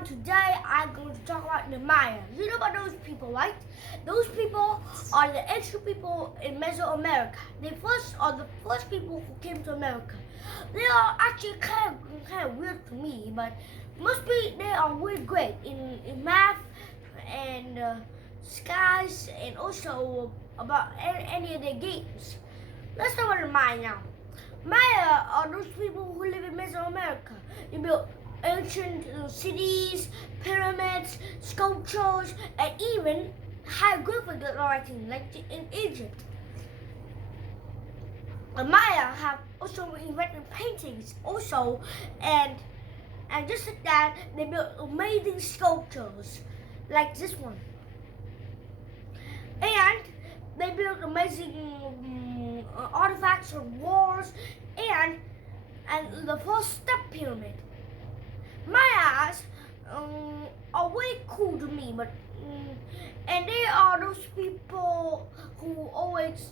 everyone, today I'm going to talk about the Maya. You know about those people, right? Those people are the ancient people in Mesoamerica. They are the first people who came to America. They are actually kind of weird to me, but must be they are really great in math and skies and also about any of their games. Let's talk about the Maya now. Maya are those people who live in Mesoamerica. They built ancient cities, pyramids, sculptures, and even hieroglyphic writing, like in Egypt. The Maya have also invented paintings, also, and just like that, they built amazing sculptures, like this one, and they built amazing artifacts of wars, and the first step pyramid. Mayas are way cool to me, but and they are those people who always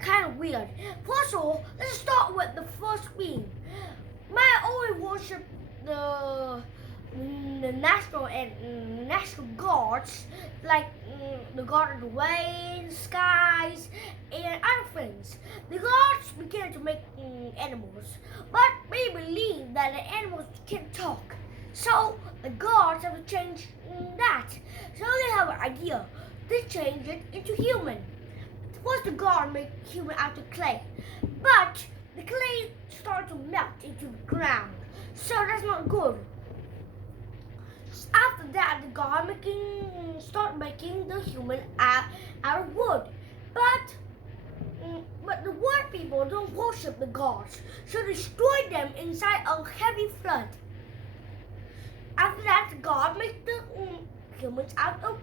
kind of weird. First of all, let's start with the first queen. Maya always worship the national gods, like the god of the rain, skies, and other things. The gods began to make animals, but they believe that the animals can talk. So the gods have to change that. So they have an idea. They change it into human. First, the god made human out of clay, but the clay started to melt into the ground. So that's not good. After that, the god start making the human out of wood. But the wood people don't worship the gods, so they destroy them inside a heavy flood. After that, the god made the humans out of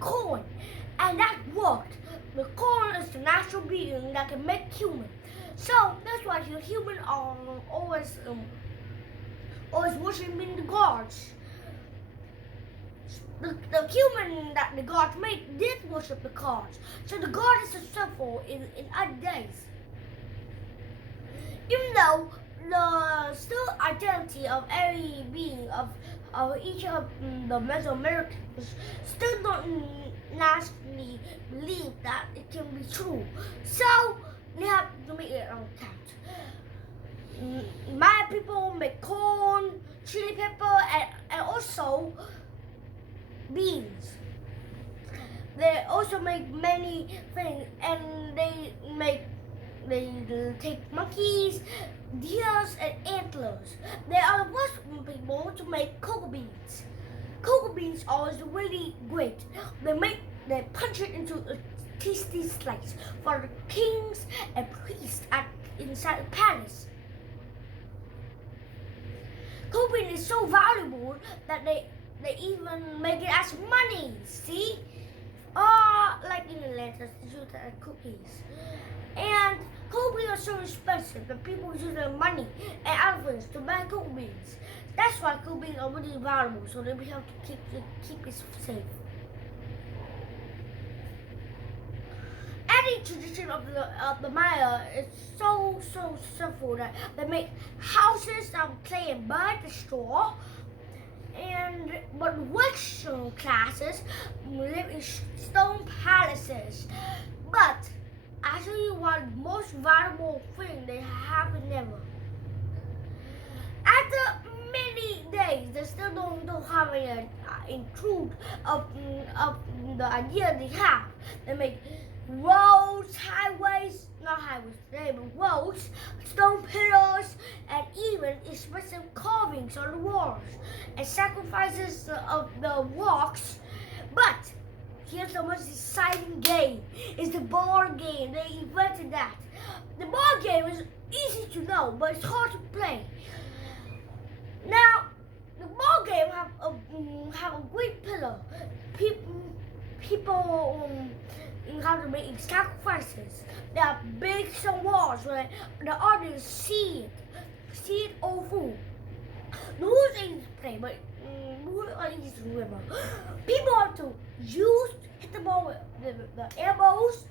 corn, and that worked. The corn is the natural being that can make human. So that's why the humans are always worshiping the gods. The human that the gods made did worship the gods. So the god is a suffer in other days. Even though the still identity of every being of each of the Mesoamericans still don't naturally believe that it can be true. So they have to make it on count. Maya people make corn, chili pepper, and also beans. They also make many things, and they take monkeys, deers, and antlers. They are the first people to make cocoa beans. Cocoa beans are really great. They punch it into a tasty slice for the kings and priests inside the palace. Cocoa bean is so valuable that they even make it as money. See? Like in Atlanta, they use it as cookies. And cocoa beans are so expensive that people use their money and other things to buy cocoa beans. That's why cocoa beans are really valuable, so they have to keep it safe. Any tradition of the Maya is so simple that they make houses out of clay and mud, and straw. But rich classes live in stone palaces. But actually, one most valuable thing they have never. After many days, they still don't have any truth of the idea they have. They make roads, highways, not highways today, but roads, stone pillars, and even expressive carvings on the walls and sacrifices of the rocks. But here's the most exciting game: is the board game. They invented that. The board game is easy to know, but it's hard to play. Now, the board game have a great pillar. People how to make sacrifices. There are big stone walls where the audience see it all through. The rules are easy to play, but rules are easy to remember. People have to hit the ball with the elbows,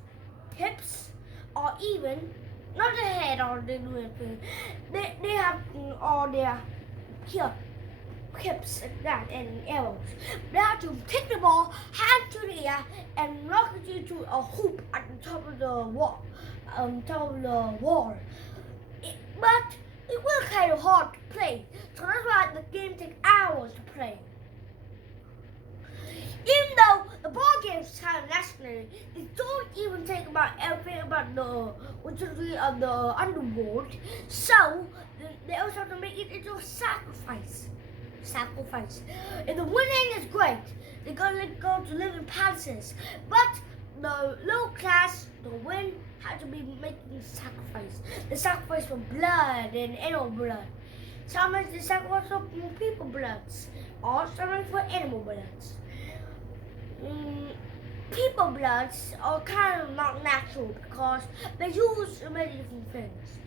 hips, or even not the head, or they do anything. They have all their here hips like that and arrows. They have to take the ball, hand to the air, and knock it into a hoop at the top of the wall. But it was kind of hard to play, so that's why the game takes hours to play. Even though the ball game is kind of necessary, it don't even take about everything about the utility of the underworld. So they also have to make it into a sacrifice. If the winning is great, they're gonna go to live in palaces. But the low class, the win, had to be making sacrifice. The sacrifice for blood and animal blood. Sometimes they sacrifice for people bloods, or sometimes for animal bloods. People bloods are kind of not natural because they use many different things.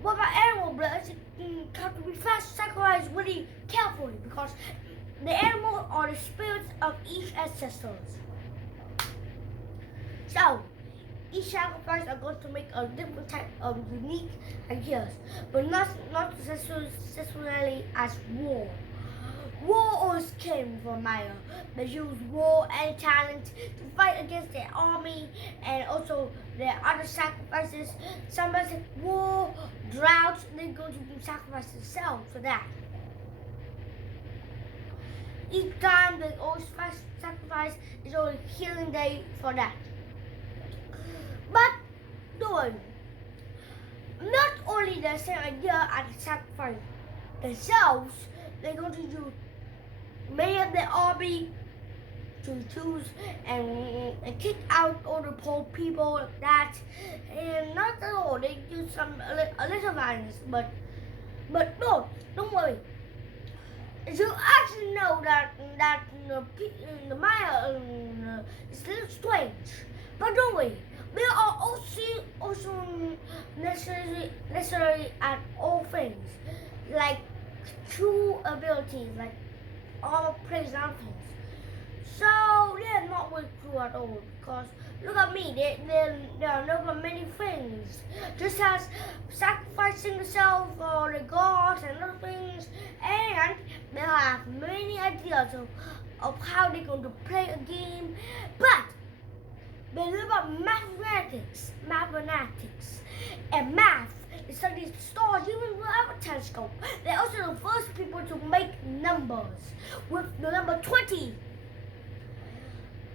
What about animal bloods? It have to be sacrificed really carefully because the animals are the spirits of each ancestors. So each sacrifice are going to make a different type of unique ideas, but not necessarily as war. War always came from Maya. They used war and talent to fight against their army and also their other sacrifices. Somebody said war, droughts, they're going to sacrifice themselves for that. Each time they always sacrifice is always healing day for that. But no, not only the same idea as the sacrifice themselves, they're going to use many of the army to choose and kick out all the poor people like that. And not at all, they use a little violence, but no, don't worry. You actually know that the Maya is a little strange, but don't worry. They are also necessary at all things, like true abilities, like all praise and things. So they're not really true at all because look at me, they are known many things, just as sacrificing yourself for the gods and other things, and they have many ideas of how they're going to play a game, but they live about mathematics, and math. They study the stars even without a telescope. They're also the first people to make numbers with the number 20.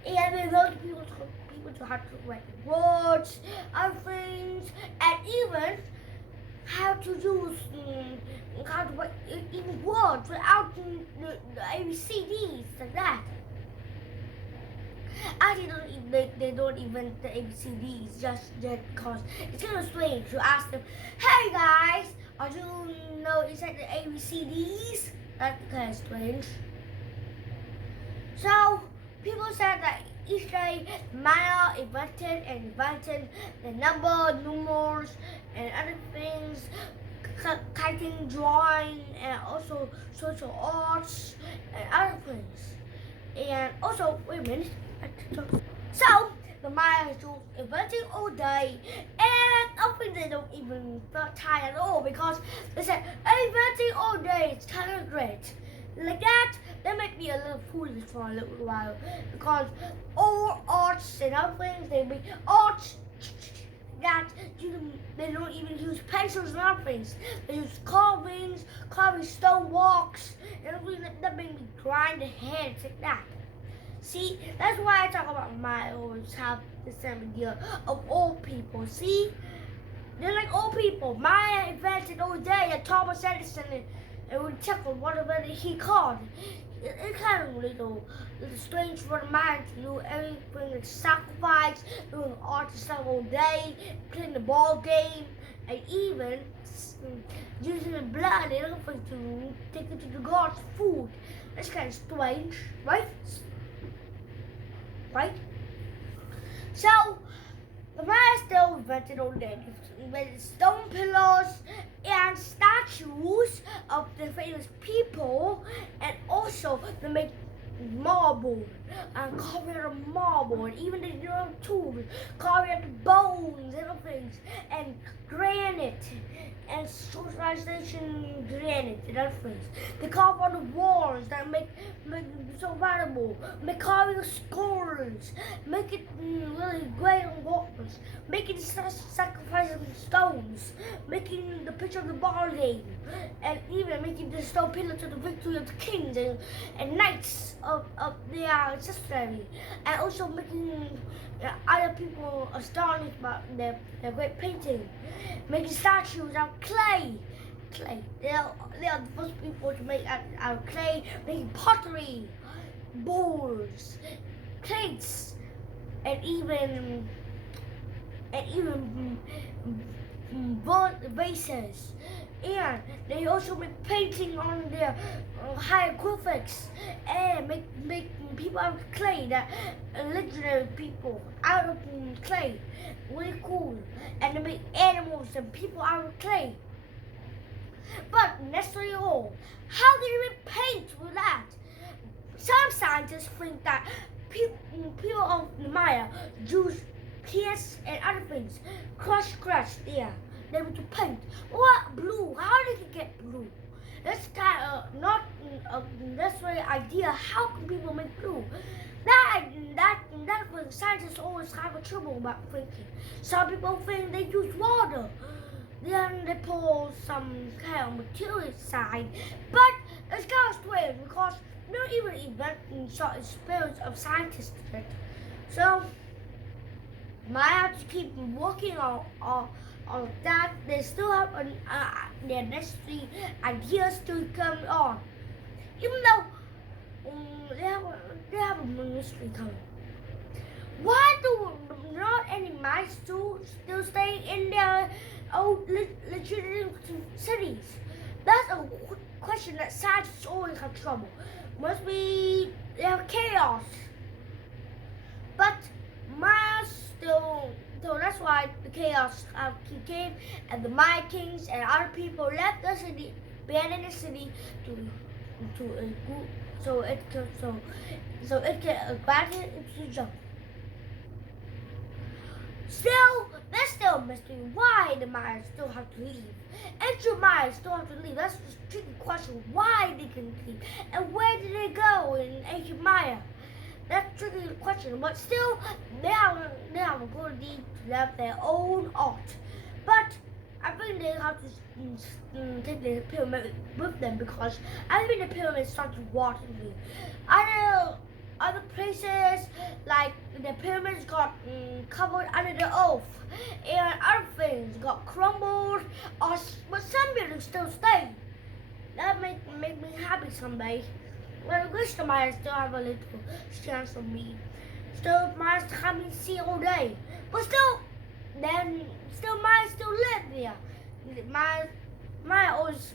And they learn people to how to write words, other things, and even how to use how to write even words without the ABCDs like that. Actually, they don't invent the ABCDs just yet because it's kind of strange to ask them, hey guys, do you know inside the ABCDs? That's kind of strange. So, people said that each day Maya invented the numbers, and other things, kiting, drawing, and also social arts, and other things. And also, wait a minute. So, the Maya is inventing all day, and I think they don't even feel tired at all because they said, inventing all day is kind of great. Like that, they might be a little foolish for a little while because all arts and other things, they be arts that they don't even use pencils and other things. They use carving stone walks, and everything that make me grind the hands like that. See, that's why I talk about Maya always have the same idea of old people. See, they're like old people. Maya invented all day, and Thomas Edison and we check on whatever he called. It's kind of a little strange for the Maya to do everything like sacrifice, doing art stuff all day, playing the ball game, and even using the blood and everything to take it to the gods' food. That's kind of strange, right? Right? So, the Maya still invented all day. Invented stone pillars and statues of the famous people, and also they make marble and carving out of marble, and even the tools, carving out the bones and things, and granite and socialization granite and other things. They carve on the walls that make it so valuable, make carving of skulls, make it really great on walls, making sacrifice of stones, making the picture of the ball game, and even making the stone pillar to the victory of the kings and knights of the ancestry, and also making other people astonished by their great painting, making statues out of clay. They are the first people to make out of clay, making pottery, bowls, plates, and even vases. And they also make painting on their hieroglyphics and make people out of clay, that legendary people out of clay, really cool. And they make animals and people out of clay. But necessarily all, how can you make paint with that? Some scientists think that people of the Maya use PS and other things, crush there. They were to paint. What blue? How did they get blue? That's kind of not a necessary idea. How can people make blue? That was scientists always have a trouble about thinking. Some people think they use water. Then they pour some kind of material inside. But it's kind of strange because not even inventing such experience of scientists did. So might have to keep working on that. They still have their necessary ideas to come on, even though they have a mystery coming. Why do not any mice still stay in their old legitimate cities? That's a question that scientists always have trouble. Must be they have chaos, but mice still. So that's why the chaos came, and the Maya kings and other people left the city, abandoned the city to a group, so it can abandon it into the jungle. Still, there's still a mystery why the Mayas still have to leave. Ancient Mayas still have to leave. That's the tricky question. Why they can leave, and where did they go in ancient Maya? That's a tricky question, but still, they have a good deed to have their own art. But I think they have to take the pyramid with them, because I think the pyramid starts watering. Other places, like the pyramids got covered under the earth, and other things got crumbled, but some buildings still stay. That make me happy someday. Well, I wish the Mayas still have a little chance of me. Still, Mayas come and see all day. But still, Mayas still live there. Maya always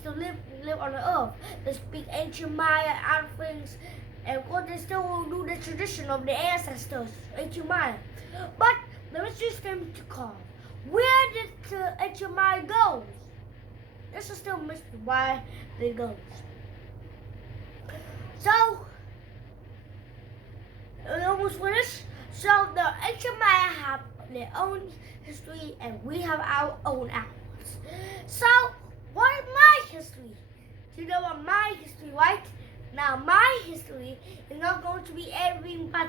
still live on the earth. They speak ancient Maya, other things, and of course they still do the tradition of the ancestors, ancient Maya. But the mystery them to carve. Where did the ancient Maya go? This is still a mystery why they go. So, we're almost finished. So, the ancient Maya have their own history, and we have our own hours. So, what is my history? Do you know what my history, right? Now, my history is not going to be everything, but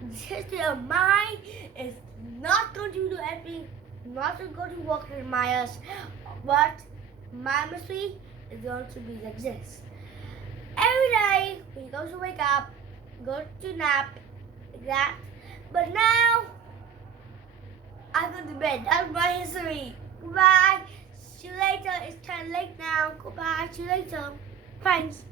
the history of mine is not going to do everything, not going to work in Maya's, but my mystery is going to be like this. Every day, we go to wake up, go to nap, like that. But now, I go to bed. That's my history. Goodbye. See you later. It's kind of late now. Goodbye. See you later. Thanks.